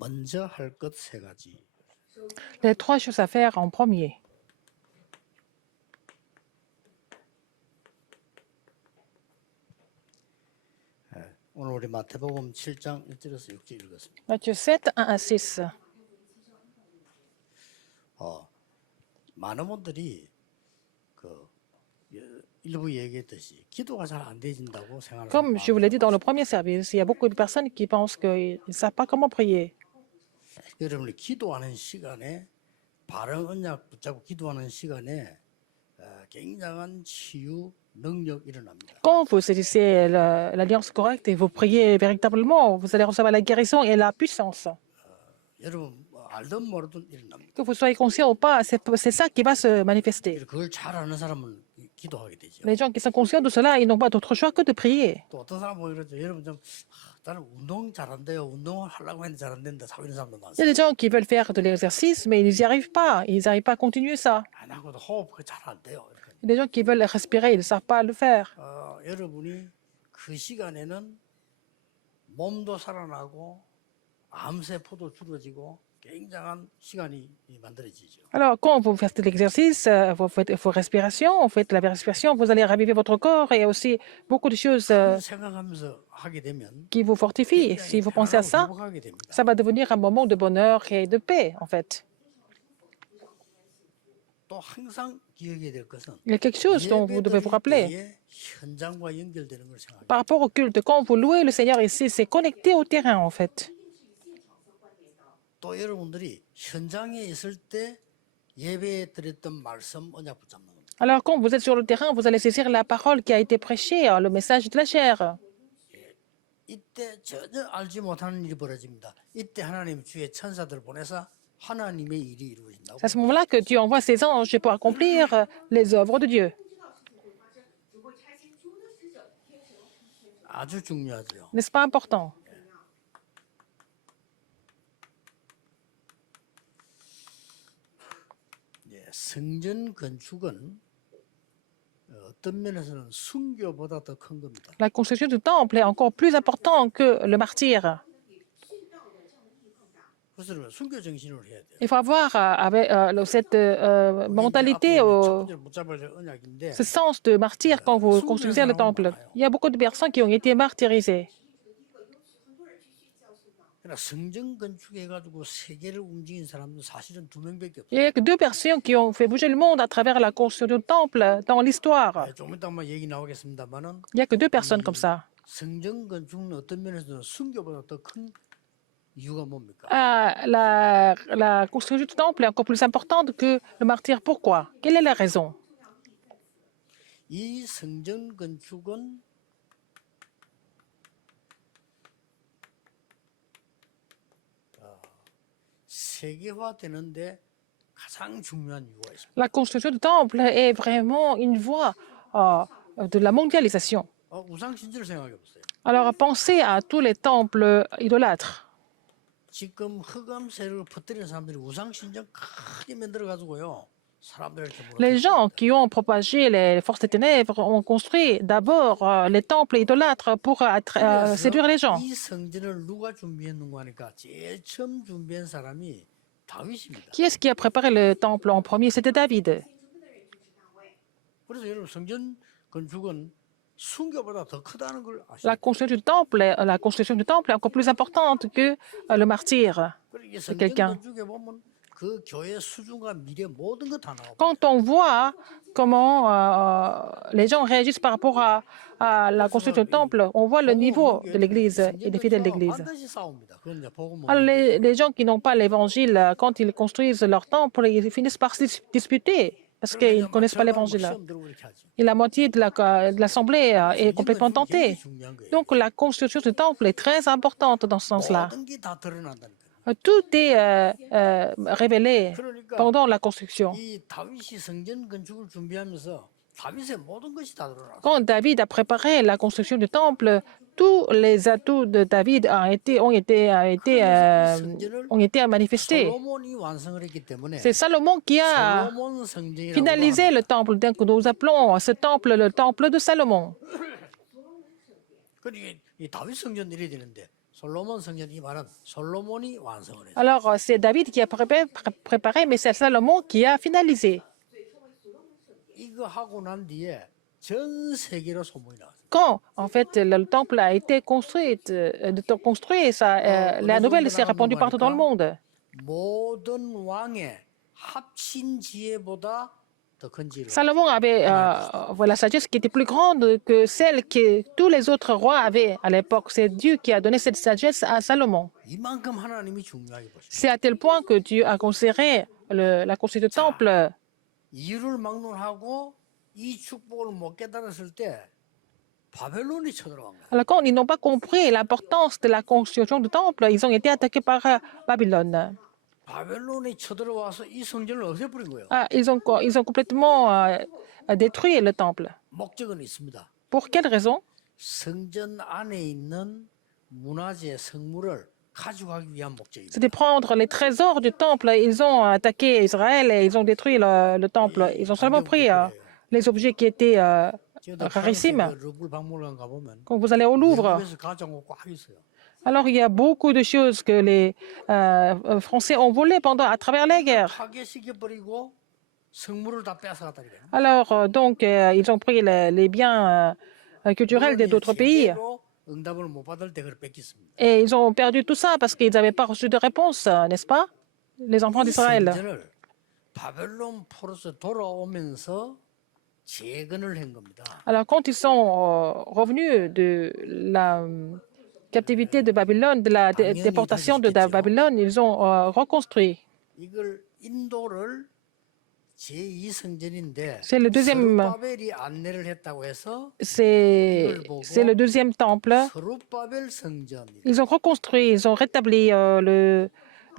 먼저 할 것 세 가지. Les trois choses à faire en premier. 오늘 우리 마태복음 7장 1절에서 6절 읽었습니다. Matthieu 7, 1 à 6. 많은 분들이 그 일부 얘기했듯이 기도가 잘 안 되진다고 생각하는 Comme je vous l'ai dit dans le premier service, il y a beaucoup de personnes qui pensent qu'ils ne savent pas comment prier. 여러분이 기도하는 시간에 바른 언약 붙잡고 기도하는 시간에 굉장한 치유 능력 일어납니다. Quand vous saisissez l'alliance correcte et vous priez véritablement, vous allez recevoir la guérison et la puissance. 여러분 알든 모르든 일어납니다. Que vous soyez conscient ou pas, c'est ça qui va se manifester. 그걸 잘 아는 사람은 기도하게 되죠. Les gens qui sont conscients de cela, ils n'ont pas d'autre choix que de prier. 또 어떤 사람 보면 그러죠. 여러분 좀 나는 운동 잘한대요. 운동을 하려고 했는데 잘 안 된다. 사고 있는 사람도 Il y a 많습니다. des gens qui veulent faire de l'exercice, mais ils n'y arrivent pas. Ils n'arrivent pas à continuer ça. 안 하고도 호흡 잘안 돼요. 이렇게. Il y a des gens qui veulent respirer, ils ne savent pas le faire. 여러분이 그 시간에는 몸도 살아나고 암세포도 줄어지고 굉장한 시간이 만들어지죠. Alors, quand vous faites de l'exercice, vous faites vos respirations, vous faites la respiration, vous allez raviver votre corps et aussi beaucoup de choses 생각하면서 하게 되면 qui vous fortifient. Si vous pensez à ça, 회복하게 됩니다. ça va devenir un moment de bonheur et de paix, en fait. 또 항상 기억해야 될 것은 Il y a quelque chose dont vous devez vous rappeler. 예배드릴 때에 현장과 연결되는 걸 생각해요. Par rapport au culte, quand vous louez le Seigneur ici, c'est connecté au terrain, en fait. 또 여러분들이 현장에 있을 때 예배에 드렸던 말씀 언약 붙잡는 겁니다. Alors, quand vous êtes sur le terrain, vous allez saisir la parole qui a été prêchée, le message de la chair. 이때 전혀 알지 못하는 일이 벌어집니다. 이때 하나님 주의 천사들 보내서 하나님의 일이 이루어진다고. C'est à ce moment-là que Dieu envoie ses anges pour accomplir les œuvres de Dieu. 아주 중요하죠. N'est-ce pas important? 성전 건축은 어떤 면에서는 순교보다 더 큰 겁니다. La construction du temple est encore plus importante que le martyre. 그래서 순교 정신으로 해야 돼요. Il faut avoir avec cette mentalité, 첫 번째로 못 잡을 언약인데 ce sens de martyr quand vous construisez le temple. Il y a beaucoup de personnes qui ont été martyrisées. 그러나 성전 건축해가지고 세계를 움직인 사람은 사실은 2명밖에 없어요. Il n'y a que 2 personnes qui ont fait bouger le monde à travers la construction du temple dans l'histoire. 좀 이따 아마 얘기 나오겠습니다만은 Il n'y a que 2 personnes comme ça. 성전 건축은 어떤 면에서는 순교보다 더 큰 이유가 뭡니까? La construction du temple est encore plus importante que le martyr. Pourquoi? Quelle est la raison? 이 성전 건축은 세계화되는데 가장 중요한 이유가 있습니다. La construction du temple est vraiment une voie de la mondialisation. 우상 신전을 생각해 보세요. Alors pensez à tous les temples idolâtres. 지금 흑암 세력을 퍼뜨리는 사람들이 우상 신전 크게 만들어 가지고요. 사람들 이렇게 Les gens qui ont propagé les forces des ténèbres ont construit d'abord les temples idolâtres pour séduire les gens. 이 성전을 누가 준비했는가 하니까 제일 처음 준비한 사람이 다윗입니다. Qui est-ce qui a préparé le temple en premier? C'était David. 그래서 여러분 성전 건축은 순교보다 더 크다는 걸 아시죠? La construction du temple est encore plus importante que le martyr 그리고 이 de 성전 quelqu'un. 건축에 보면 그 교회 수준과 미래 모든 거 다 나옵니다. Quand on voit comment les gens réagissent par rapport à la construction du temple, on voit le niveau de l'Église et des fidèles d'Église. 반드시 싸웁니다. 그건 이제 복음 Alors, les gens qui n'ont pas l'Évangile, quand ils construisent leur temple, ils finissent par se disputer parce qu'ils ne connaissent pas l'Évangile. Et la moitié de l'Assemblée est complètement tentée. Donc, la construction du temple est très importante dans ce sens-là. 모든 게 다 드러난다니까. Tout est révélé pendant la construction. 이 다윗이 성전 건축을 준비하면서 다윗의 모든 것이 다 드러나. Quand David a préparé la construction du temple, tous les atouts de David ont été manifestés. 솔로몬이 완성을 했기 때문에 C'est Salomon qui a 솔로몬 성전이라고 finalisé le temple. Donc nous appelons ce temple le temple de Salomon. 그러니까 이 다윗 성전 이래야 되는데 솔로몬 성전 이 말은 솔로몬이 완성을 했어요. Alors, c'est David qui a préparé, mais c'est Salomon qui a finalisé. 이거 하고 난 뒤에 전 세계로 소문이 나왔어요. Quand, en fait, le temple a été construit, la nouvelle s'est répandue partout dans le monde. 모든 왕의 합친 지혜보다 더 큰 지혜를 Salomon avait la sagesse qui était plus grande que celle que tous les autres rois avaient à l'époque. C'est Dieu qui a donné cette sagesse à Salomon. 이만큼 하나님이 중요하게 보십니다. C'est à tel point que Dieu a considéré la construction du temple. 이유를 막론하고 이 축복을 못 깨달았을 때 바벨론이 쳐들어간 거예요. Alors, quand ils n'ont pas compris l'importance de la construction du temple, ils ont été attaqués par Babylone. 바벨론이 쳐들어와서 이 성전을 없애버린 거예요. Ils ont complètement détruit le temple. 목적은 있습니다. Pour quelle raison? 성전 안에 있는 문화재 성물을 가져가기 위한 목적입니다. C'est de prendre les trésors du temple. Ils ont attaqué Israël et ils ont détruit le temple. Ils ont seulement pris les objets qui étaient rarissimes. 루블 박물관 가보면 Quand vous allez au Louvre, 외국에서 가져온 거 꽉 있어요. alors il y a beaucoup de choses que les Français ont volées à travers les guerres. 파괴시켜버리고 성물을 다 뺏어갔다 그래요. Alors, donc, ils ont pris les biens culturels d'autres pays. 응답을 못 받을 때 그걸 뺏겼습니다. Et ils ont perdu tout ça parce qu'ils n'avaient pas reçu de réponse, n'est-ce pas? Les enfants 이 d'Israël. 성전을 바벨론 포로서 돌아오면서 재건을 한 겁니다. Alors, quand ils sont revenus de la captivité de Babylone, de la déportation de Babylone, ils ont reconstruit. 이걸 인도를 제2성전인데 C'est le deuxième, 스룹바벨이 안내를 했다고 해서 c'est le deuxième temple. 스룹바벨 성전입니다. Ils ont reconstruit, ils ont rétabli le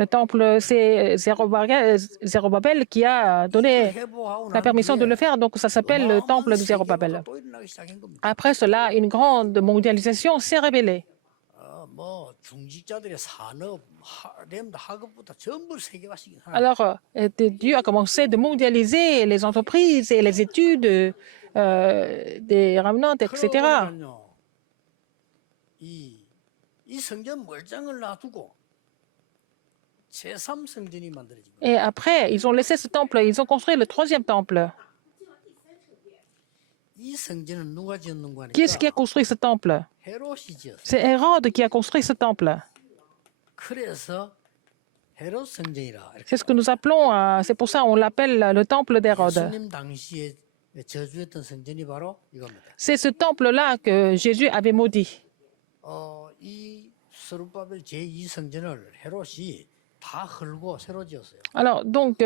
temple. C'est Zérobabel qui a donné la permission de le faire. Donc, ça s'appelle le temple de Zérobabel. 또 일어나기 시작한 겁니다. Après cela, une grande mondialisation s'est révélée. 뭐 중직자들의 산업, 학업부터 전부 세계화시킨 하나님. Alors, Dieu a commencé de mondialiser les entreprises et les études des ramenantes, etc. 그러고는요, 이 성전 멀쩡을 놔두고 제3성전이 만들어진 거예요. Et après, ils ont laissé ce temple, ils ont construit le troisième temple. 이 성전은 누가 지었는 Qui est-ce qui a 거니까 construit ce temple? 헤롯이 지었어요. C'est Hérode qui a construit ce temple. 그래서 헤롯 성전이라. C'est ce que nous appelons, c'est pour ça on l'appelle le temple d'Hérode. 예수님 당시에 저주했던 성전이 바로 이겁니다. C'est ce temple-là que Jésus avait maudit. 이 스룹바벨 제2성전을 헤롯이 다 헐고 새로 지었어요. Alors, donc,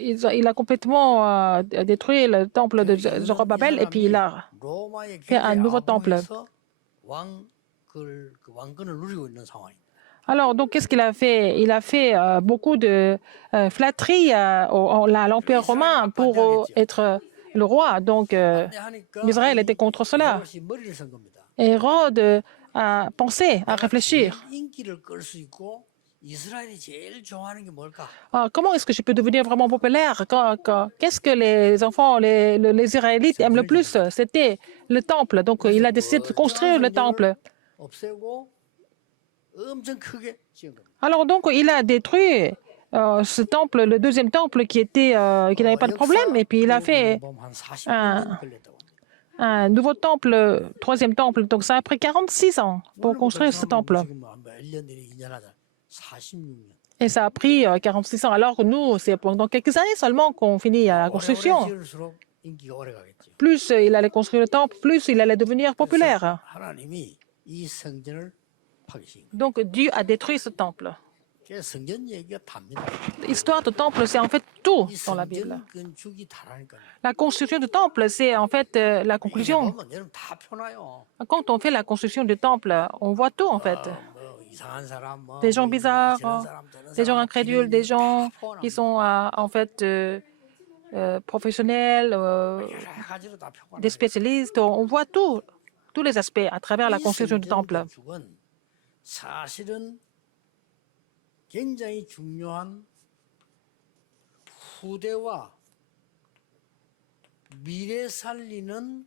il a complètement détruit le temple de Zorobabel et puis il a 로마의 fait un nouveau temple. 왕권을 누리고 있는 상황입니다. Alors, donc, qu'est-ce qu'il a fait? Il a fait beaucoup de flatteries à l'Empire romain pour être le roi. Donc, Israël était contre cela. 헤롯이 머리를 쓴 겁니다. Hérode a pensé, a réfléchir. 인기를 끌 수 있고 이스라엘이 제일 좋아하는 게 뭘까? Comment est-ce que je peux devenir vraiment populaire? Qu'est-ce que les enfants, les Israélites aiment le plus? C'était le temple. Donc, il a décidé de construire le temple. 없애고 엄청 크게 지은 겁니다. Alors, donc, il a détruit ce temple, le deuxième temple qui n'avait pas de problème. Et puis, il a fait 한 40년 걸렸다고. un nouveau temple, troisième temple. Donc, ça a pris 46 ans pour construire ce temple. 지금 1년 내리 2년 하다 46년. Et ça a pris 46 ans. Alors que nous, c'est pendant quelques années seulement qu'on finit la construction. 지을수록 인기가 오래 가겠죠. Plus il allait construire le temple, plus il allait devenir populaire. 하나님이 이 성전을 파괴시킨 거예요. Donc Dieu a détruit ce temple. 그래서 성전 얘기가 답니다. L'histoire du temple, c'est en fait tout 이 dans la Bible. 성전 건축이 다라니까요. La construction du temple, c'est en fait la conclusion. 보면 여러분 다 펴나요. Quand on fait la construction du temple, on voit tout en fait. 뭐 이상한 사람, 뭐 Des gens bizarres, 저런 사람, 저런 des gens 사람, incrédules, des gens 다 포함합니다. qui sont en fait professionnels, 여러 가지로 다 펴고 des spécialistes. On voit tout, tous les aspects à travers la construction du temple. 건축은 사실은 굉장히 중요한 후대와 미래 살리는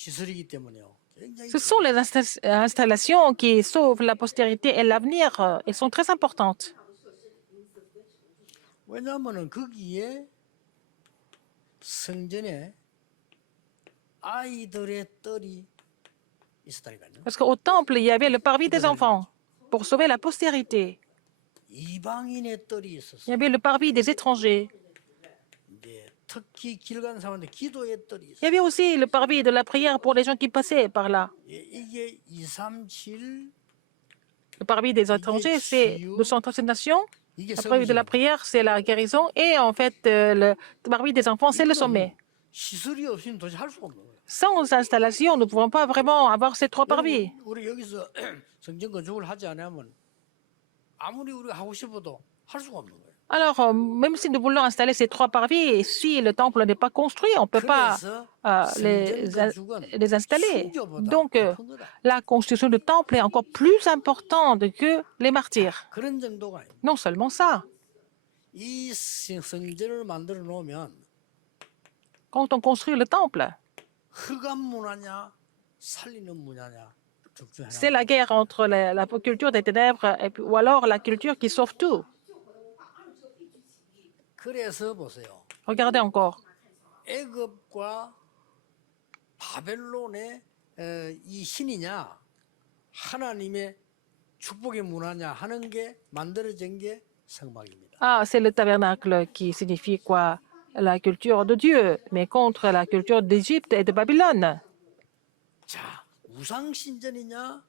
시설이기 때문에요. 굉장히 Ce sont les installations qui sauvent la postérité et l'avenir. Elles sont très importantes. 왜냐하면은 거기에 성전에 아이들의 뜰이 있었다니까요. Parce qu'au temple, il y avait le parvis des enfants pour sauver la postérité. 이방인의 뜰이 Il y 있었어요. avait le parvis des étrangers. 이제 특히 길 가는 사람한테 기도의 뜰이 Il y 있어요. avait aussi le parvis de la prière pour les gens qui passaient par là. 이게 237 Le parvis des étrangers, c'est le centre de nation. 이게 Le parvis de la 성전. prière, c'est la guérison. Et en fait, le parvis des enfants, c'est le sommet. 시설이 없이는 도저히 할 수가 없는 거예요. Sans installation, nous ne pouvons pas vraiment avoir ces trois parvis. 우리 여기서 성전 건축을 하지 않으면 아무리 우리가 하고 싶어도 할 수가 없는 거예요. Alors, même si nous voulons installer ces trois parvis, si le temple n'est pas construit, on ne peut pas 그래서 les, 성전 건축은 les installer. 순교보다 Donc, 더 큰 거다. la construction du temple est encore plus importante que les martyrs. 그런 정도가 아닙니다. Non seulement ça, 이 성전을 만들어 놓으면 quand on construit le temple, 흑암 문화냐 살리는 문화냐 둘 중에 c'est 하나. la guerre entre la culture des ténèbres ou alors la culture qui sauve tout. 그래서 보세요. Regardez encore. 애굽과 바벨론의 이 신이냐 하나님의 축복의 문화냐 하는 게 만들어진 게 성막입니다. Ah, c'est le tabernacle qui signifie quoi? La culture de Dieu, mais contre la culture d'Égypte et de Babylone. 자, 우상 신전이냐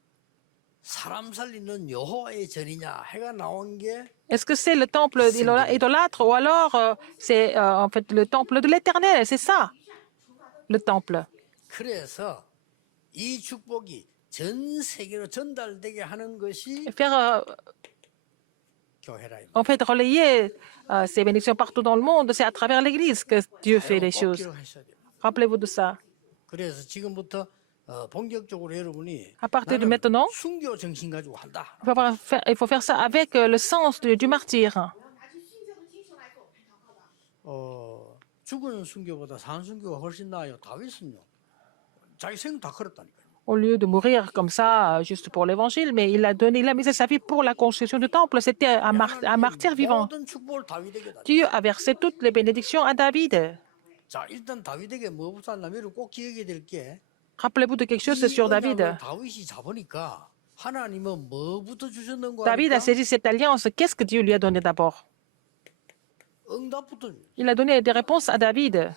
사람 살리는 여호와의 전이냐 해가 나온 게 Est-ce que c'est le temple idolâtre ou alors c'est en fait le temple de l'Éternel? C'est ça, le temple. 그래서 이 축복이 전 세계로 전달되게 하는 것이 Faire 교회라. en fait relayer ces bénédictions partout dans le monde, c'est à travers l'Église que Dieu fait les 꼭 choses. 기록하셔야 돼요. Rappelez-vous de ça. 그래서 지금부터 본격적으로 여러분이 À partir de 나는 maintenant, 순교 정신 가지고 한다. il faut faire ça avec le sens du martyr. 죽은 순교보다 산 순교가 훨씬 나아요. 다윗은요. 자기 생각 다 걸었다니까요. Au lieu de mourir comme ça, juste pour l'évangile, mais il a mis sa vie pour la construction du temple. C'était un martyr vivant. 모든 축복을 다윗에게 다. Dieu a versé toutes les bénédictions à David. 자, 일단 다윗에게 뭐부터 하려면 꼭 기억해야 될 게 Rappelez-vous de quelque chose sur David. 다윗이 잡으니까 하나님은 뭐부터 주셨는가 David a 하니까 saisi cette alliance. Qu'est-ce que Dieu lui a donné d'abord? 응답부터 줘요. Il a donné des réponses à David.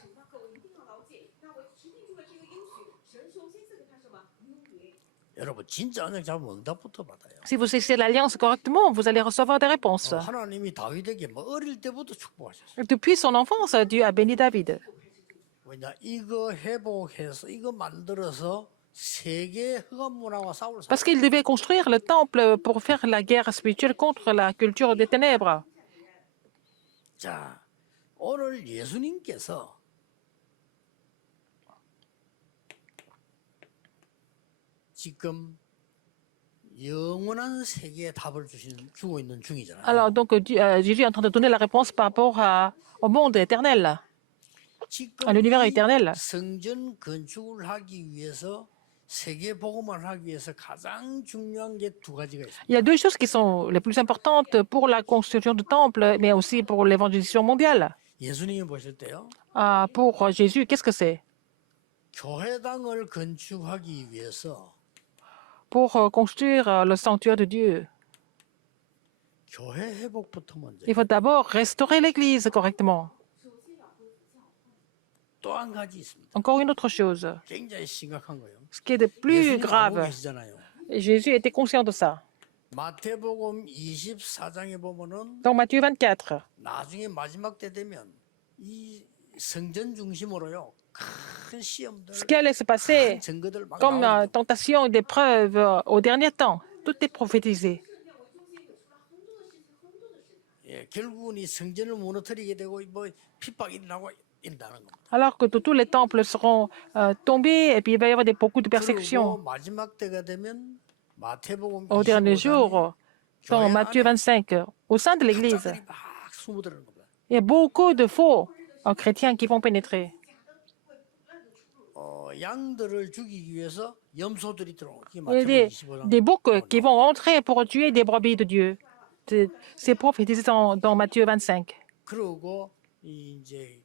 여러분 진짜 언약 잡으면 응답부터 받아요. Si vous saisissez l'alliance correctement, vous allez recevoir des réponses. 하나님이 다윗에게 뭐 어릴 때부터 축복하셨어요. Depuis son enfance, Dieu a béni David. 왜냐 이거 회복해서 이거 만들어서 세계 흑암 문화와 싸울 사. Parce qu'il devait construire le temple pour faire la guerre spirituelle contre la culture des ténèbres. 자, 오늘 예수님께서 지금 영원한 세계에 답을 주고 있는 중이잖아요. Alors, donc, Jésus est en train de donner la réponse par rapport au monde éternel, à 지금 l'univers 이 éternel. 성전 건축을 하기 위해서 세계 복음을 하기 위해서 가장 중요한 게 두 가지가 있습니다. Il y a deux choses qui sont les plus importantes pour la construction du temple, mais aussi pour l'évangélisation mondiale. 예수님이 보실 때요. Pour Jésus, qu'est-ce que c'est? 교회당을 건축하기 위해서 Pour construire le sanctuaire de Dieu, 교회 회복부터 먼저. il faut d'abord restaurer l'Église correctement. 또 한 가지 있습니다. Encore une autre chose, 굉장히 심각한 거예요. ce qui est de plus 예수님 알고 grave, 계시잖아요. et Jésus était conscient de ça. 마태복음 24장에 보면은 Dans Matthieu 24, 나중에 마지막 때 되면 이 성전 중심으로요 큰 시험들, ce qui allait se passer 큰 증거들 막 comme 나오니까 tentation et d'épreuve au dernier temps, tout est prophétisé. 예, 결국은 이 성전을 무너뜨리게 되고 뭐 핍박이 일어나고 이런다는 겁니다. Alors que tous les temples seront tombés et puis il va y avoir beaucoup de 그리고 persécutions. 마지막 때가 되면 마태복음 Au dernier 25장에 jour, dans Matthieu 25, au sein de l'Église, 가짜들이 막 숨어들어는 겁니다. il y a beaucoup de faux chrétiens qui vont pénétrer. 양들을 죽이기 위해서 염소들이 들어오고 Il y a 마태복음 25장 des boucs qui vont entrer pour tuer des brebis de Dieu. C'est prophétisé dans Matthieu 25. 그러고 이제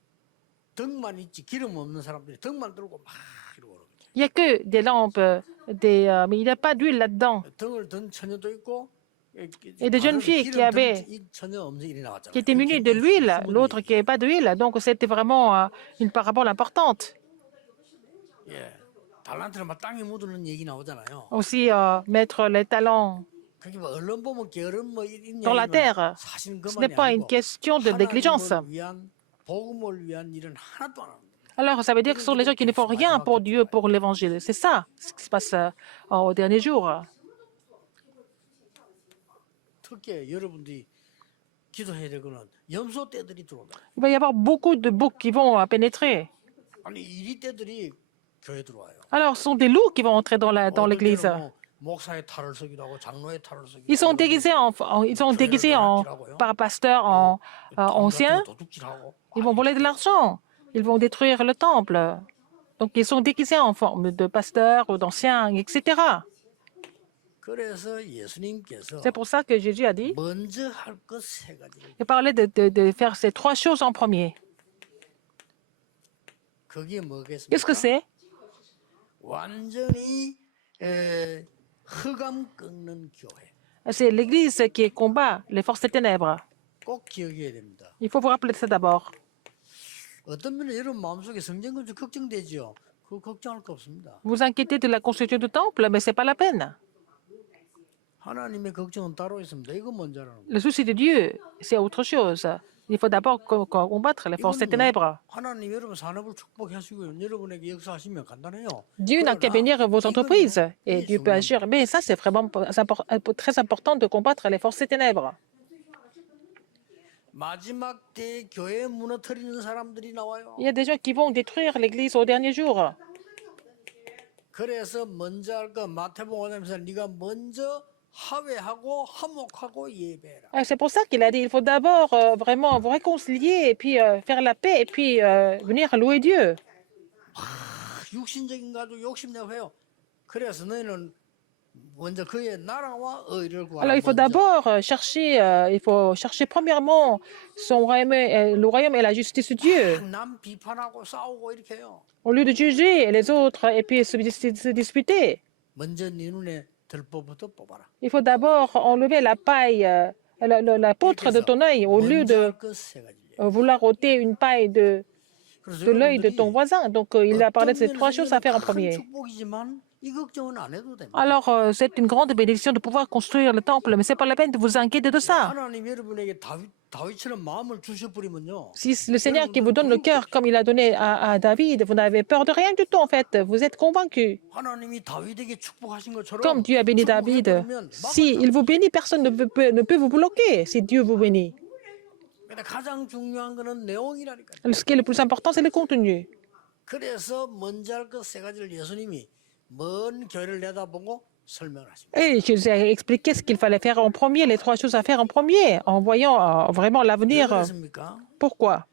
덕만 있지 기름 없는 사람들이 덕만 들고 막 이러고 오는 거죠. Il n'y a que des lampes, mais il n'y a pas d'huile là-dedans. 덕을 든 처녀도 있고 Et des jeunes filles qui étaient munies de l'huile, l'autre qui n'avait pas d'huile. Donc c'était vraiment une parabole importante. 예, 달란트는 막 땅에 묻는 얘기 나오잖아요. Aussi mettre les talents 그게 뭐 얼른 보면 게으름 뭐 이런 dans la 얘기면 terre. 사실은 Ce n'est 그만이 pas une 아니고 question de négligence. 하나님을 위한 복음을 위한 일은 하나도 안 합니다. Alors, ça veut dire que ce sont les gens qui ne font rien pour Dieu, pour l'évangile. C'est ça ce qui se passe au dernier jour. 특히 여러분들이 기도해야 될 거는 염소 떼들이 들어온다. Il va y avoir beaucoup de boucs qui vont pénétrer. 아니 이리 떼들이 교회 들어와요. Alors, ce sont des loups qui vont entrer dans l'église. 목사의 탈을 쓰기도 하고 장로의 탈을 쓰기도 Ils sont déguisés par pasteurs anciens. Ils vont voler de l'argent. Ils vont détruire le temple. Donc, ils sont déguisés en forme de pasteurs ou d'anciens, etc. C'est pour ça que Jésus a dit, il parlait de faire ces trois choses en premier. Qu'est-ce que c'est? C'est l'Église qui combat les forces des ténèbres. Il faut vous rappeler ça d'abord. Vous inquiétez de la construction du temple, mais ce n'est pas la peine. Le souci de Dieu, c'est autre chose. Il faut d'abord combattre les forces des ténèbres. Dieu n'a qu'à bénir vos entreprises et Dieu peut agir. Mais ça, c'est vraiment très important de combattre les forces des ténèbres. Il y a des gens qui vont détruire l'Église au dernier jour. C'est pour ça qu'il a dit il faut d'abord vraiment vous réconcilier et puis faire la paix et puis venir louer Dieu. Alors il faut d'abord chercher, premièrement le royaume et la justice de Dieu. Au lieu de juger les autres et puis se disputer. Il faut d'abord enlever la paille, la poutre de ton œil, au lieu de vouloir ôter une paille de l'œil de ton voisin. Donc, il a parlé de ces trois choses à faire en premier. Alors, c'est une grande bénédiction de pouvoir construire le temple, mais ce n'est pas la peine de vous inquiéter de ça. Si le Seigneur qui vous donne le cœur comme il a donné à David, vous n'avez peur de rien du tout en fait, vous êtes convaincu. Comme Dieu a béni David, s'il vous bénit, personne ne peut vous bloquer si Dieu vous bénit. Ce qui est le plus important, c'est le contenu. Et Jésus a expliqué ce qu'il fallait faire en premier, les trois choses à faire en premier, en voyant vraiment l'avenir. Pourquoi?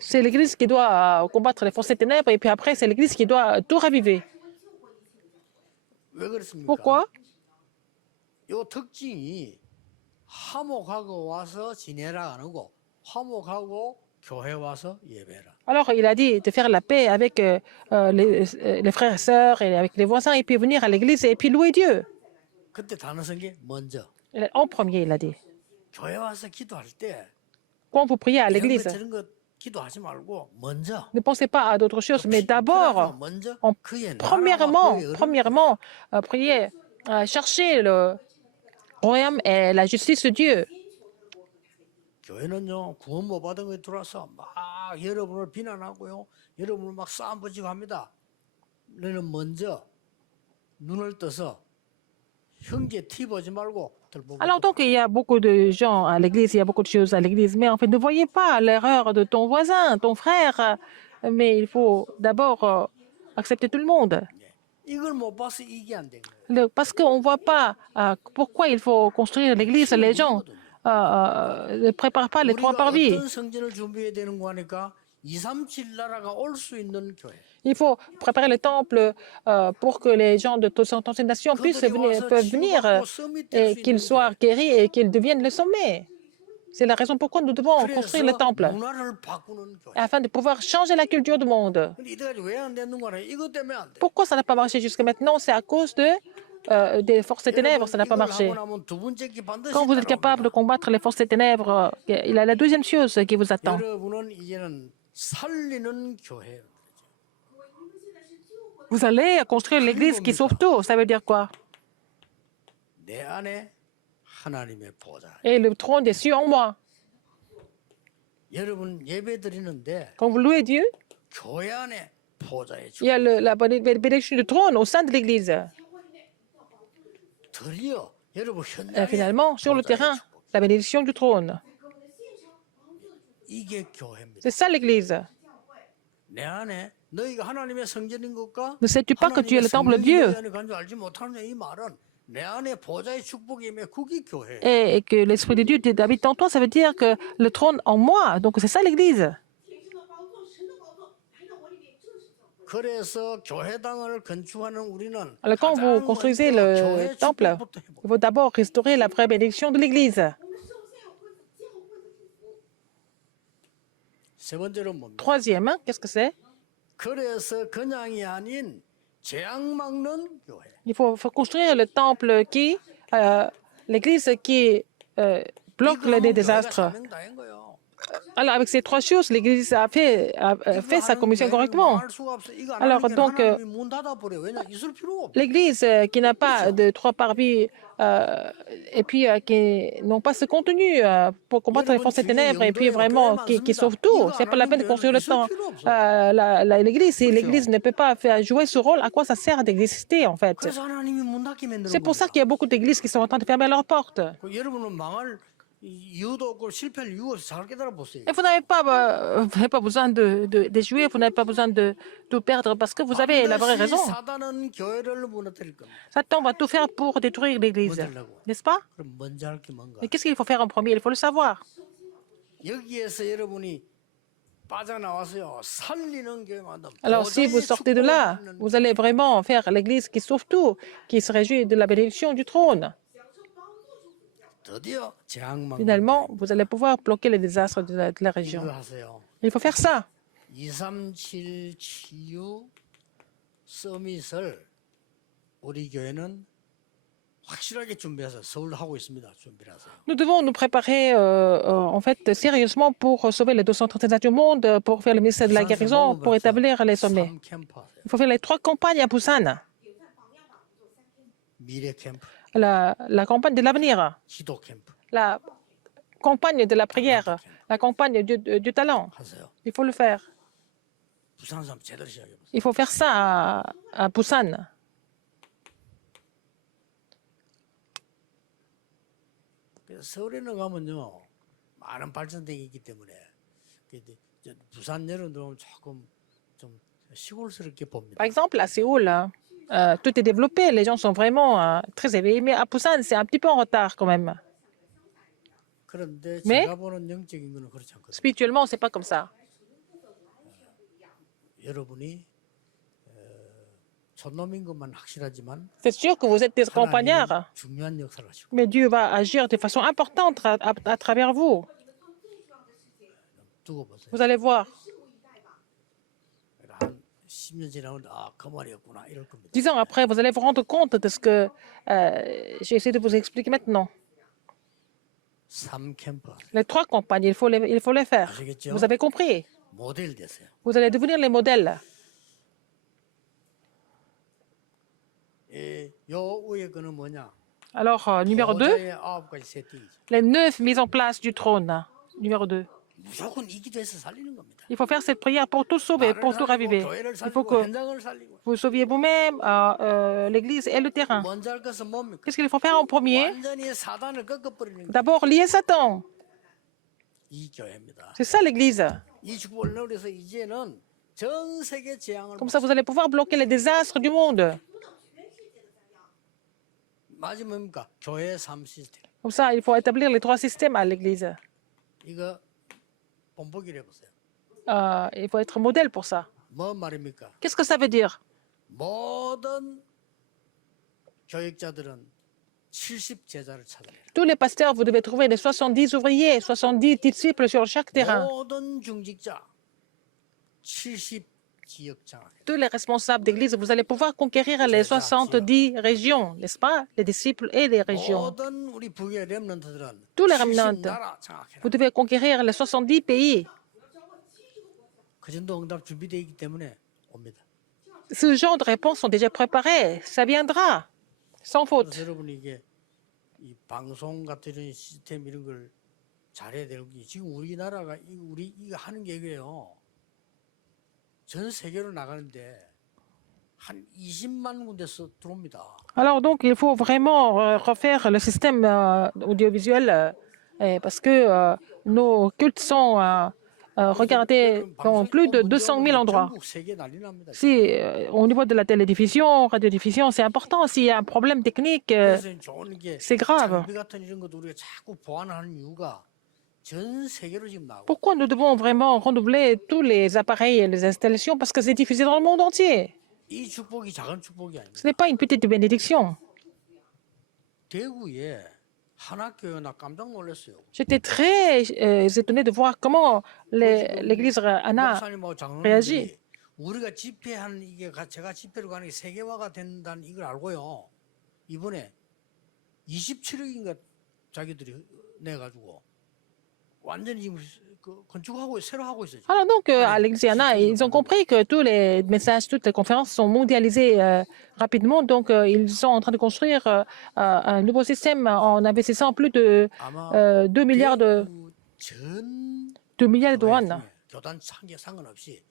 C'est l'Église qui doit combattre les forces des ténèbres et puis après, c'est l'Église qui doit tout raviver. Pourquoi? Alors, il a dit de faire la paix avec les frères et sœurs et avec les voisins et puis venir à l'église et puis louer Dieu. En premier, il a dit. Quand vous priez à l'église, ne pensez pas à d'autres choses, mais d'abord, premièrement, priez, cherchez le royaume et la justice de Dieu. Alors donc il y a beaucoup de gens à l'église, il y a beaucoup de choses à l'église, mais en fait ne voyez pas l'erreur de ton voisin, ton frère, mais il faut d'abord accepter tout le monde. 이걸 못 봐서 이게 안 된 거예요. Parce qu'on ne voit pas pourquoi il faut construire l'église. Les gens ne préparent pas les trois 우리가 parvis. 어떤 성전을 준비해야 되는 거 하니까 237 나라가 올 수 있는 교회. Il faut préparer le temple pour que les gens de toutes ces nations peuvent venir et qu'ils soient guéris et qu'ils deviennent le sommet. C'est la raison pourquoi nous devons construire le temple, 문화를 바꾸는 교회. afin de pouvoir changer la culture du monde. 근데 이때까지 왜 안 되는 거냐? 이것 때문에 안 돼. Pourquoi ça n'a pas marché jusqu'à maintenant? C'est à cause des forces des ténèbres, ça n'a pas marché. 이걸 하고 나면 두 번째 게 반드시 Quand vous êtes capable de combattre les forces des ténèbres, il y a la deuxième chose qui vous attend. 여러분은 이제는 살리는 교회예요. Vous allez construire l'église qui sauve tout. Ça veut dire quoi? 내 안에 하나님의 보좌. Et le trône des cieux en moi. 여러분 예배 드리는데 Quand vous louez Dieu, 교회 안에 보좌에 il y a la bénédiction du trône au sein de l'église. 드려 여러분 Et 현장에 finalement, sur le terrain, la bénédiction du trône. 이게 교회입니다. C'est ça l'église. 내 안에 너희가 하나님의 성전인 것과 Ne sais-tu pas que tu es le temple de Dieu 간줄 알지 못하느냐 이 말은 내 안에 보좌의 축복임에 그게 교회. et que l'Esprit de Dieu habite en toi, ça veut dire que le trône en moi. Donc c'est ça l'église. 그래서 교회당을 건축하는 우리는 Alors quand vous construisez le temple, il faut d'abord restaurer la vraie bénédiction de l'église. 세 번째로 뭡니까? Troisième, qu'est-ce que c'est? 그래서 그냥이 아닌 재앙 막는 교회. Il faut construire le temple l'église qui bloque les désastres. 사명다인 거예요. Alors avec ces trois choses, l'église a fait sa commission correctement. Alors, donc, 문 닫아버려. 왜냐 있을 필요가 없어. L'église qui n'a pas de trois parvis et puis qui n'ont pas ce contenu pour combattre les forces des ténèbres et puis vraiment qui sauve tout, c'est pas la peine de construire le temps. L'église, si l'église ne peut pas faire jouer ce rôle, à quoi ça sert d'exister en fait? 그래서 하나님이 문 닫게 만들어. C'est pour ça qu'il y a beaucoup d'églises qui sont en train de fermer leurs portes. 여러분은 망할 이유도 없고 실패할 이유 없어. 잘 깨달아 보세요. Et vous n'avez pas besoin d'échouer, vous n'avez pas besoin de tout perdre parce que vous avez la vraie raison. 사단은 교회를 무너뜨릴 겁니다. Satan va tout faire pour détruire l'église, n'est-ce pas? 그럼 먼저 할 게 뭔가? Mais qu'est-ce qu'il faut faire en premier? Il faut le savoir. 여기에서 여러분이 빠져나와서요. 살리는 교회 만든. Alors, si vous sortez de là, vous allez vraiment faire l'église qui sauve tout, qui se réjouit de la bénédiction du trône. 드디어 재앙 막는. Finalement, vous allez pouvoir bloquer les désastres de la région. 이거 하세요. Il faut faire ça. 237 치유 서밋을 우리 교회는 확실하게 준비해서 서울 하고 있습니다. 준비를 하세요. Nous devons nous préparer en fait sérieusement pour sauver les 237 du monde, pour faire le ministère de la guérison, pour établir les sommets. 3캠프 하세요. Il faut faire les 3 campagnes à Busan. 미래 캠프, La campagne de l'avenir, 기도 캠프 la campagne de la prière, la campagne du talent. 하세요. Il faut le faire. 부산 사람 제대로 시작해 보세요. Il faut faire ça à Busan. 그래서 서울에는 가면요 많은 발전되기 있기 때문에 부산 여러분들 오면 조금 좀 시골스럽게 봅니다. Par exemple, à Séoul, tout est développé, les gens sont vraiment très éveillés, mais à Busan, c'est un petit peu en retard quand même. 그런데 네? 제가 보는 영적인 거는 그렇지 않거든요. Spirituellement, c'est pas comme ça. 여러분이 촌놈인 것만 확실하지만 C'est sûr que vous êtes des campagnards, 하나님은 중요한 역사를 하시고 mais Dieu va agir de façon importante à travers vous. 두고 보세요. Vous allez voir. 한 10년 지나면 그 말이었구나 이럴 겁니다. 10 ans après, vous allez vous rendre compte de ce que j'ai essayé de vous expliquer maintenant. 3캠프 Les 3 campagnes, il faut les faire. 아시겠죠? Vous avez compris? 모델 되세요. Vous allez devenir les modèles. 요 위에 거는 뭐냐? Alors, numéro 2, 보좌의 9가지 세팅이죠. les 9 mises en place du trône. Numéro 2. 무조건 이 기도해서 살리는 겁니다. Il faut faire cette prière pour tout sauver, pour tout raviver. 교회를 Il faut 살리고 que 현장을 살리고 vous sauviez vous-même, l'église et le terrain. 먼저 할 것은 뭡니까? Qu'est-ce qu'il faut faire en premier? 완전히 사단을 꺾어버리는 게 D'abord, lier Satan. 이 교회입니다. C'est ça l'église. 이 축복을 누려서 이제는 전 세계 재앙을 Comme ça, vous allez pouvoir bloquer les désastres du monde. 맞이 뭡니까? 교회 삶 시스템. Comme ça, il faut établir les 3 systèmes à l'Église. 이거 본보기를 해보세요. Il faut être modèle pour ça. 뭐 말입니까? Qu'est-ce que ça veut dire? 모든 교육자들은 70 제자를 찾아내라. Tous les pasteurs, vous devez trouver les 70 ouvriers, 70 disciples sur chaque terrain. 모든 중직자 70 지역 장악. Tous les responsables d'église, vous allez pouvoir conquérir les 70 régions, n'est-ce pas? Les disciples et les régions. 모든 우리 부의 렘넌트들은 Tous les 70 remnants. 나라 장악해라. Vous devez conquérir les 70 pays. 그 정도 응답 준비되어 있기 때문에 옵니다. Ce genre de réponses sont déjà préparées. Ça viendra, sans faute. 그래서 여러분이 이게 이 방송 같은 이런 시스템 이런 걸 잘해야 되는 게 지금 우리나라가 우리 이거 하는 게 이거예요. 전 세계로 나가는데 한 20만 군데서 들어옵니다. Alors donc, il faut vraiment refaire le système audiovisuel parce que nos cultes sont regardés dans plus de 200 000 endroits. 전국 세계 난리 납니다. Si, au niveau de la télédiffusion, radiodiffusion, c'est important. S'il y a un problème technique, 그래서 좋은 게 c'est grave. 장비 같은 이런 것도 우리가 자꾸 보완하는 이유가 전 세계로 지금 나오고 Pourquoi nous devons vraiment renouveler tous les appareils et les installations? Parce que c'est diffusé dans le monde entier. 이 축복이 작은 축복이 아닙니다. Ce n'est pas une petite bénédiction. 대구에 한학교에 나 깜짝 놀랐어요. J'étais très étonnée de voir comment l'église Anna 목사님하고 réagit. 장로님들이 우리가 집회하는 이게 제가 집회를 가는 게 세계화가 된다는 이걸 알고요. 이번에 27억인가 자기들이 내가지고 완전히 지금 건축하고 새로 하고 있어요. Alors donc, à l'église Anna, ils ont compris que tous les messages, toutes les conférences sont mondialisées rapidement. Donc, ils sont en train de construire un nouveau système en investissant plus de 아마 2 milliards de 전 2 milliards de 교회 won. 중에 교단 상관없이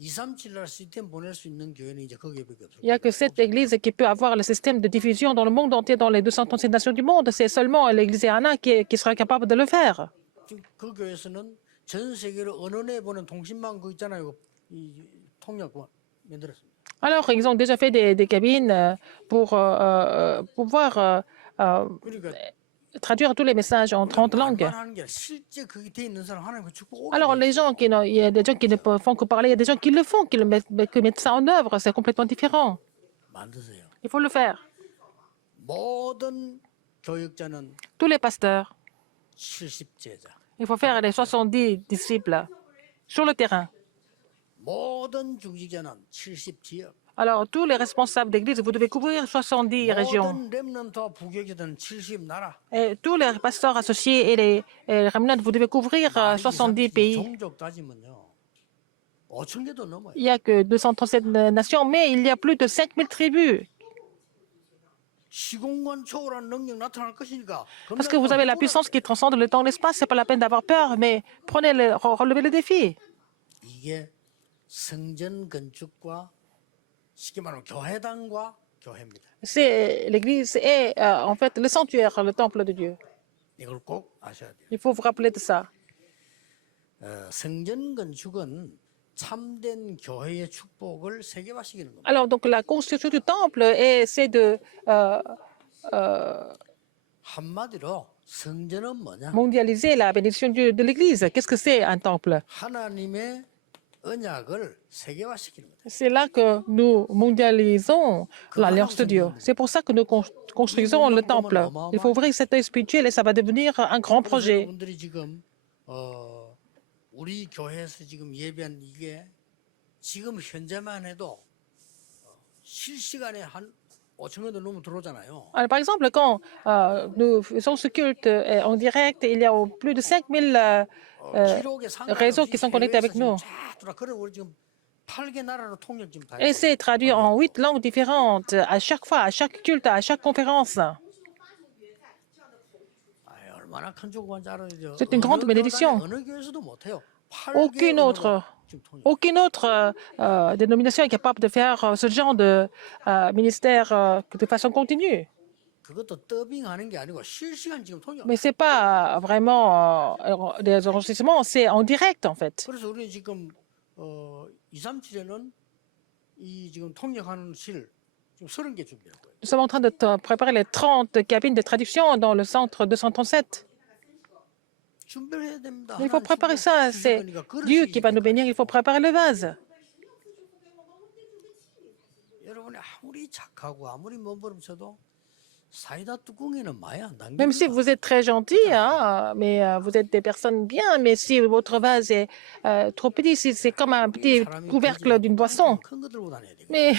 237날 시스템 보낼 수 있는 교회는 이제 거기에밖에 없어요. Il n'y a que cette église qui peut avoir le système de diffusion dans le monde entier, dans les 237 nations du monde. C'est seulement l'église Anna qui sera capable de le faire. 지금 그 교회에서는 전 세계로 언어내 보는 통신망 그 있잖아요. 이 통역 만들었습니다. Alors, ils ont déjà fait des cabines pour pouvoir 그러니까 traduire tous les messages en 30 langues. 말만 하는 게 아니라 실제 거기 돼 있는 사람 하나님 그 축복. Alors, les gens il y a des gens qui ne font que parler, il y a des gens qui le font, qui mettent ça en œuvre. C'est complètement différent. 만드세요. Il faut le faire. 모든 교육자는 Tous les pasteurs, 70 제자. il faut faire les 70 disciples sur le terrain. 모든 중직자는 70 지역. Alors, tous les responsables d'église, vous devez couvrir 70 régions. 모든 렘넌트와 부교육자들은 70 나라. Et tous les pasteurs associés et les remnants, vous devez couvrir 70 pays. 종족 따지면요. 5천 개도 넘어요. Il n'y a que 237 nations, mais il y a plus de 5000 tribus. 시공간 초월한 능력 나타날 것이니까. Parce que vous avez la puissance qui transcende le temps et l'espace. Ce n'est pas la peine d'avoir peur, mais relevez le défi. 이게 성전 건축과 쉽게 말하면 교회당과 교회입니다. C'est l'église et en fait le sanctuaire, le temple de Dieu. 이걸 꼭 아셔야 돼요. Il faut vous rappeler de ça. 성전 건축은 참된 교회의 축복을 세계화시키는 겁니다. Alors donc la construction du temple, c'est de 한마디로 성전은 뭐냐? mondialiser la bénédiction de l'église. Qu'est-ce que c'est un temple? 하나님의 언약을 세계화시키는 거다. C'est là que nous mondialisons l'alliance de Dieu. C'est pour ça que nous construisons le temple. Il faut ouvrir cet œil spirituel et ça va devenir un grand projet. 여러분들이 지금 우리 교회에서 지금 예배한 이게 지금 현재만 해도 실시간에 한 5천 명도 넘으면 들어오잖아요. Alors, par exemple, quand nous faisons ce culte en direct, il y a plus de 5000 기록에 réseaux qui sont connectés avec nous. 그래 우리 지금 8개 나라로 통역 지금 다 Et c'est traduit en 8 langues différentes à chaque fois, à chaque culte, à chaque conférence. 얼마나 큰 축복인지 알아야죠. C'est une grande bénédiction. 어느 교회에서도 못해요. Aucune autre dénomination est capable de faire ce genre de ministère de façon continue. 그것도 더빙하는 게 아니고 실시간 지금 통역. Mais ce n'est pas vraiment des enregistrements, c'est en direct en fait. 그래서 우리 지금 237에는 이 지금 통역하는 실 지금 30개 준비할 거예요. Nous sommes en train de préparer les 30 cabines de traduction dans le centre 237. 준비를 해야 됩니다. Il faut 하나님 préparer 주실 ça. C'est 거니까 Dieu 그릇이 qui va nous bénir. Il faut préparer le vase. 여러분이 아무리 착하고 아무리 몸부림쳐도 사이다 뚜껑에는 많이 안 Même si 담깁니다. vous êtes très gentil, hein, mais vous êtes des personnes bien, mais si votre vase est trop petit, si c'est comme un petit 사람이 couvercle d'une boisson. 큰 거 들고 다녀야 되겠죠. Mais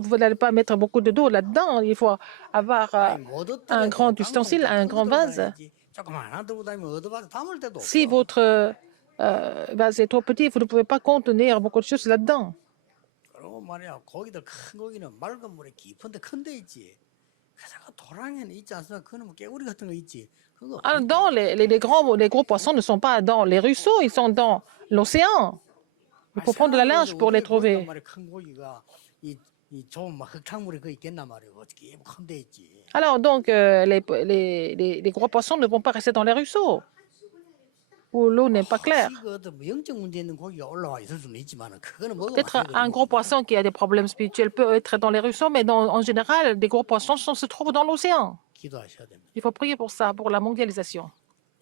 vous n'allez pas mettre beaucoup de d'eau là-dedans. Il faut avoir 아니, 못 un 얻더라도 grand 깡통 ustensile, un 큰거 grand 들고 vase. 다녀야지. 조그만 하나 들고 다니면 얻어봐서 담을 데도 Si 없어. votre vase est trop petit, vous ne pouvez pas contenir beaucoup de choses là-dedans. 그러고 말이야 고기들 큰 고기는 맑은 물에 깊은데 큰 데 있지. 그래서 도랑에는 있지 않습니까? 그는 뭐 깨구리 같은 거 있지. 그거 Ah, dans les gros poissons ne sont pas dans les ruisseaux, ils sont dans l'océan. Il faut prendre de la linge pour les trouver. 말이야 큰 고기가 이 좁은 막 흙탕물이 그 있겠나 말이야. 어떻게 큰 데 있지. Alors, donc, les gros poissons ne vont pas rester dans les ruisseaux où l'eau n'est pas claire. 혹시 그 어떤 뭐 영적 문제 있는 고기가 올라와 있을 수는 있지만은 그거는 먹으면 Peut-être 안 un 되거든요. gros poisson qui a des problèmes spirituels peut être dans les ruisseaux, mais en général, des gros poissons se trouvent dans l'océan. 기도하셔야 됩니다. Il faut prier pour ça, pour la mondialisation.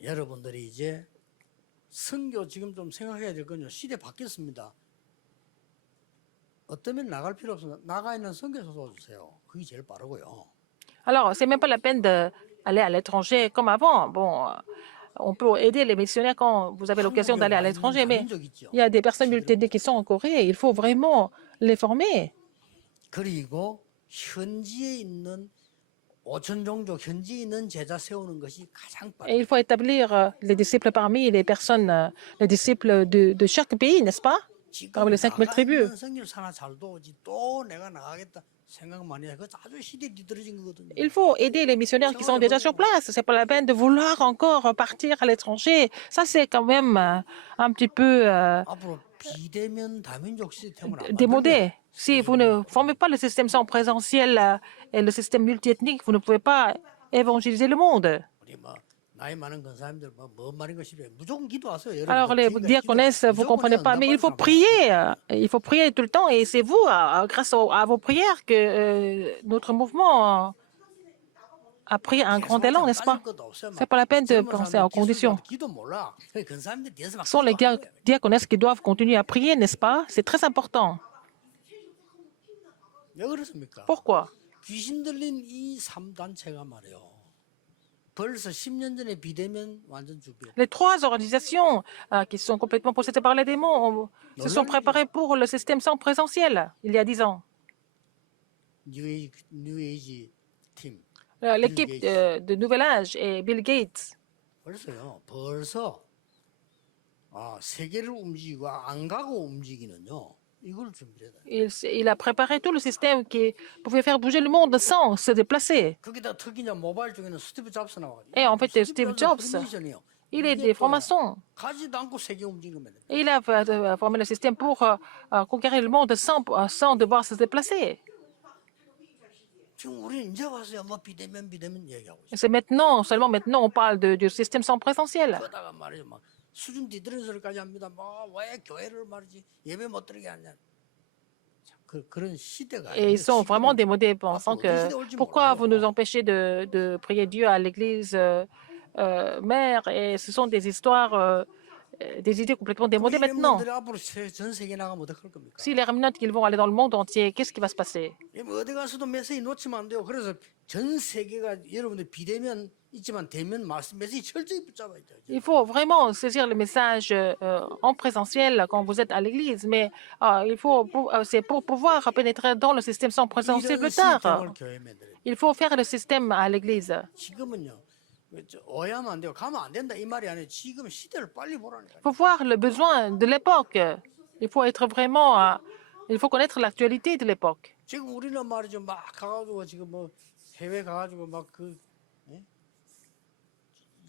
여러분들이 이제 선교 지금 좀 생각해야 될 건요. 시대 바뀌었습니다. 어떤 면 나갈 필요 없습니다. 나가 있는 선교사 도와주세요. 그게 제일 빠르고요. Alors, c'est même pas la peine d'aller à l'étranger comme avant. Bon, on peut aider les missionnaires quand vous avez l'occasion d'aller à l'étranger, mais il y a des personnes multiethniques qui sont en Corée. Il faut vraiment les former. 그리고 현지에 있는 5천 종족 현지에 있는 제자 세우는 것이 가장 Et 빠르다. il faut établir les disciples parmi les personnes, les disciples de chaque pays, n'est-ce pas? Parmi les 5000 tribus. 성길 사나 잘 도우지 또 내가 나가겠다 생각 많이 해. 그거 아주 시대 뒤떨어진 거거든요. Il faut aider les missionnaires qui sont déjà sur place. C'est pas la peine de vouloir encore partir à l'étranger. Ça, c'est quand même un petit peu 앞으로 비대면 다민족 시스템을 안 만들면 démodé. Si vous ne formez pas le système sans présentiel et le système multiethnique, vous ne pouvez pas évangéliser le monde. 우리 뭐 나이 많은 권사님들 뭔 말인 거 싶어요. 무조건 기도하세요. 여러분. Alors, les diaconesses, vous ne comprenez pas, mais il faut prier. Il faut prier tout le temps. Et c'est vous, grâce à vos prières, que notre mouvement a pris un grand élan, n'est-ce pas? Ce n'est pas la peine de penser aux conditions. Ce sont les diaconesses qui doivent continuer à prier, n'est-ce pas? C'est très important. 왜 그렇습니까? Pourquoi? 귀신 들린 이 3단체가 말이에요. 벌써 10년 전에 비대면 완전 준비했다. Les trois organisations qui sont complètement possédées par les démons se sont préparées pour le système sans présentiel il y a 10 ans. New Age 팀. L'équipe de Nouvel Âge et Bill Gates. 벌써 세계를 움직이고 안 가고 움직이는요. 이걸 준비해야 돼. Il a préparé tout le système qui pouvait faire bouger le monde sans se déplacer. 거기다 특히나 모바일 중에는 스티브 잡스 나와가지고. Et en fait, Steve Jobs, il est des francs-maçons. 가지도 않고 세계 움직이면 돼. Et il a formé le système pour conquérir le monde sans devoir se déplacer. 지금 우리는 이제 와서야 뭐 비대면 얘기하고 있어. C'est maintenant, seulement maintenant, on parle du système sans présentiel. 그러다가 말이죠, 막 수준 뒤떨어진 소리까지 합니다. 왜 교회를 말이지 예배 못 드리게 하냐. 그런 시대가. Et ils sont vraiment démodés, pensant que pourquoi vous nous empêchez de prier Dieu à l'église mère? Et ce sont des histoires, des idées complètement démodées maintenant. Si les remnants qu'ils vont aller dans le monde entier, qu'est-ce qui va se passer? 어디 가서도 메시지 놓치면 안 돼요. 그래서 전 세계가 여러분들 비대면 있지만 대면 메시지 철저히 붙잡아야 돼요. Il faut vraiment saisir le message en présentiel quand vous êtes à l'église, mais c'est pour pouvoir pénétrer dans le système sans présentiel plus tard. Il faut faire le système à l'église. 지금은요. 오해하면 안 돼요. 가면 안 된다 이 말이 아니에요. 지금 시대를 빨리 보라니까. Il faut voir le besoin de l'époque. Il faut être vraiment, il faut connaître l'actualité de l'époque. 지금 우리는 말이죠. 막 가가지고 지금 뭐 해외 가가지고 막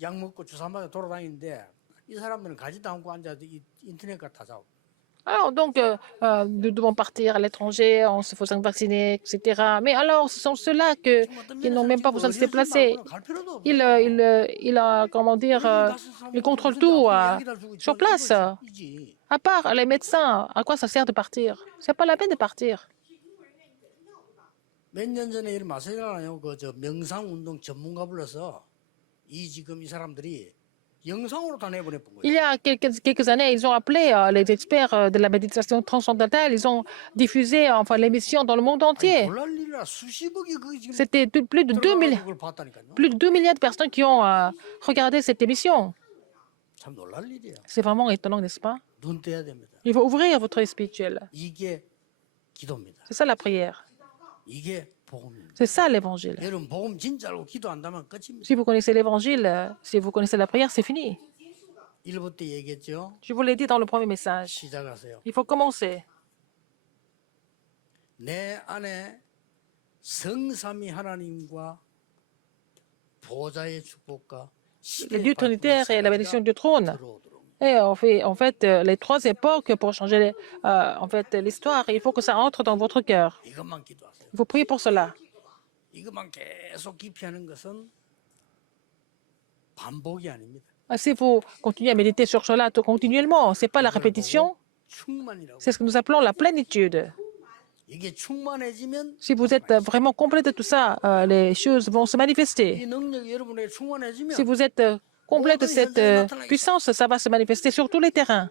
약 먹고 주사 맞아 돌아다니는데 이 사람들은 가지도 않고 앉아서 인터넷 다 자고. Alors, donc, nous devons partir à l'étranger en se faisant vacciner, etc. Mais alors, ce sont ceux-là qui n'ont même pas besoin de se déplacer. Comment dire, ils contrôlent tout sur place. À part les médecins, à quoi ça sert de partir? C'est pas la peine de partir. 몇 년 전에 일 마세라나요? 그 저 명상 운동 전문가 불러서 지금 이 사람들이 영상으로 다 내보내 본 Il 거예요. y a quelques années, ils ont appelé les experts de la méditation transcendantale. Ils ont diffusé enfin l'émission dans le monde 아니 entier. 놀랄 일이라 수십억이 그 지금 C'était plus de 2 들어가가지고 그걸 봤다니까요. plus de 2 milliards de personnes qui ont regardé cette émission. 참 놀랄 일이에요. C'est vraiment étonnant, n'est-ce pas? 눈 떼야 됩니다. Il faut ouvrir votre œil spirituel. 이게 기도입니다. C'est ça la prière. 이게 복음입니다. C'est ça l'évangile. 여러분 복음 진짜 알고 기도한다면 끝입니다. Si vous connaissez l'évangile, si vous connaissez la prière, c'est fini. 1부 때 얘기했죠. Je vous l'ai dit dans le premier message. 시작하세요. Il faut commencer. 내 안에 성삼위 하나님과 보좌의 축복과 Les dieux trinitaires et la bénédiction du trône. 들어오도록. Et en fait, les trois époques pour changer en fait, l'histoire, il faut que ça entre dans votre cœur. 이것만 기도하세요. Il faut prier pour cela. 이것만 계속 깊이 하는 것은 반복이 아닙니다. Si vous continuez à méditer sur cela continuellement, ce n'est pas la 이걸 répétition, 보고 충만이라고. c'est ce que nous appelons la plénitude. 이게 충만해지면 Si vous êtes vraiment complet de tout ça, les choses vont se manifester. 이 능력이 여러분에게 충만해지면 Si vous êtes complet de cette puissance, ça va se manifester sur tous les terrains,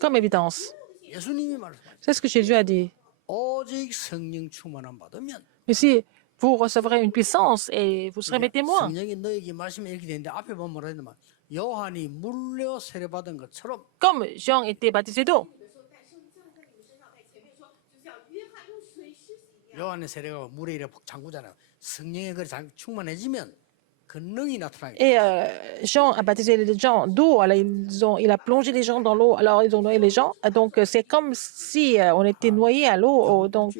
comme évidence. 예수님이 말씀하셨어요. C'est ce que Jésus a dit. 오직 성령 충만함 받으면 Mais si vous recevrez une puissance et vous serez mes témoins, 성령이 너에게 말씀이 이렇게 되는데 앞에 보면 뭐라 했냐면 요한이 물려 세례받은 것처럼 comme Jean était baptisé d'eau, 요한의 세례가 물에 이렇게 잠그잖아요. 성령의 그 충만해지면 그 능이 나타나요. et Jean a baptisé les gens d'eau, alors il a plongé les gens dans l'eau, alors ils ont noyé les gens. Donc c'est comme si on était noyé à l'eau, donc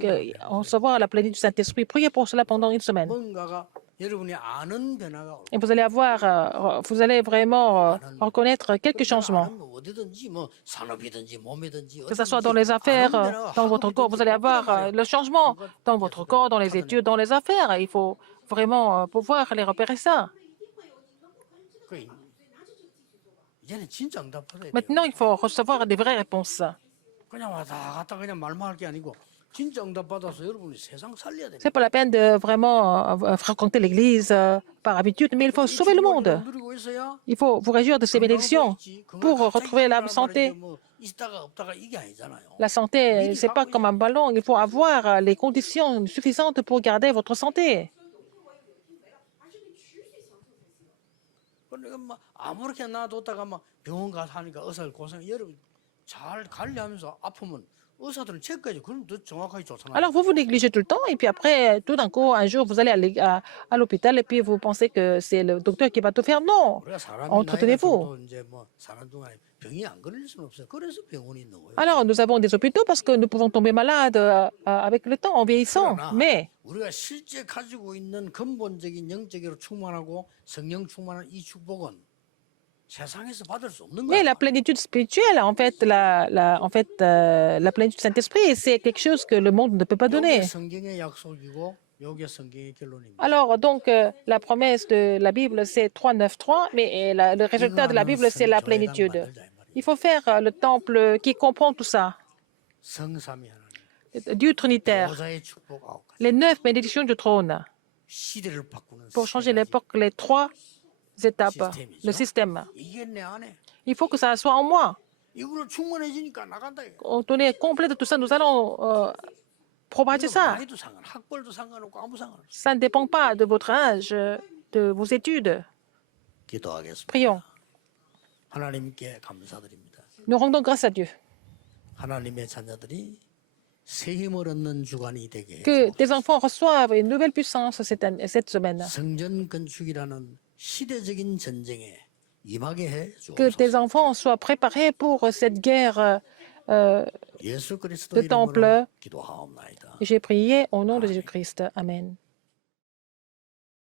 on recevoir la plénitude du Saint-Esprit. Priez pour cela pendant une semaine. 뭔가가 여러분이 아는 변화가 올 Et vous allez avoir, vous allez vraiment reconnaître quelques changements. 아는 뭐 어디든지 뭐 산업이든지 몸이든지 Que ce soit dans les affaires, dans votre corps, vous allez avoir le changement dans votre corps, dans les études, dans les affaires. Il faut vraiment pouvoir les repérer ça. 이제는 진짜 응답받아야 돼요. Maintenant, il faut recevoir des vraies réponses. 그냥 왔다 갔다 그냥 말만 할 게 아니고 진짜 응답받아서 여러분이 세상 살려야 돼요. C'est pas la peine de vraiment fréquenter l'église par habitude, mais il faut sauver le monde. 누리고 있어야 Il faut vous réjouir de ces bénédictions pour retrouver la santé. 뭐 있다가 없다가 이게 아니잖아요. La santé, c'est pas comme un ballon. Il faut avoir les conditions suffisantes pour garder votre santé. 그러니까 막 아무렇게 놔뒀다가 막 병원 가서 하니까 의사 고생 여러분 잘 관리하면서 아프면 의사들은 체크해줘. 그럼 더 정확하게 좋잖아요. Alors, vous vous négligez tout le temps, et puis après, tout d'un coup, un jour, vous allez à l'hôpital, et puis vous pensez que c'est le docteur qui va tout faire. Non, 우리가 사람이 entretenez-vous. 나이가 이제 뭐 사는 동안에 병이 안 걸릴 수는 없어요. 그래서 병원이 있는 거예요. Alors, nous avons des hôpitaux parce que nous pouvons tomber malades avec le temps, en vieillissant. 그러나 Mais 우리가 실제 가지고 있는 근본적인 영적으로 충만하고 성령 충만한 이 축복은 세상에서 받을 수 없는 Mais 거예요. la plénitude spirituelle, en fait, la plénitude du Saint-Esprit, c'est quelque chose que le monde ne peut pas 이게 donner. 성경의 약속이고 이게 성경의 결론입니다. Alors, donc, la promesse de la Bible, c'est 3:9:3, mais le résultat de la Bible, c'est la plénitude. Il faut faire le temple qui comprend tout ça. 성삼위 하나님, Dieu trinitaire, 보좌의 축복 9가지, les 9 bénédictions du trône, 시대를 바꾸는 pour changer 세 가지. l'époque, les 3 étapes, le système. 이게 내 안에 Il faut que ça soit en moi. 이걸로 충만해지니까 나간다. 이거. Quand on est complet de tout ça, nous allons propager ça. 나이도 상관, 학벌도 상관없고 아무 상관없어. Ça ne dépend pas de votre âge, de vos études. 기도하겠습니다. Prions. 하나님께 감사드립니다. Nous rendons grâce à Dieu. 하나님의 자녀들이 새 힘을 얻는 주간이 되게 Que 해주옵소서. tes enfants reçoivent une nouvelle puissance cette semaine. 성전 건축이라는 시대적인 전쟁에 임하게 해 Que tes 주옵소서. enfants soient préparés pour cette guerre. 예수 그리스도 le temple. 이름으로 기도하옵나이다. J'ai prié au nom de Jésus-Christ. Amen.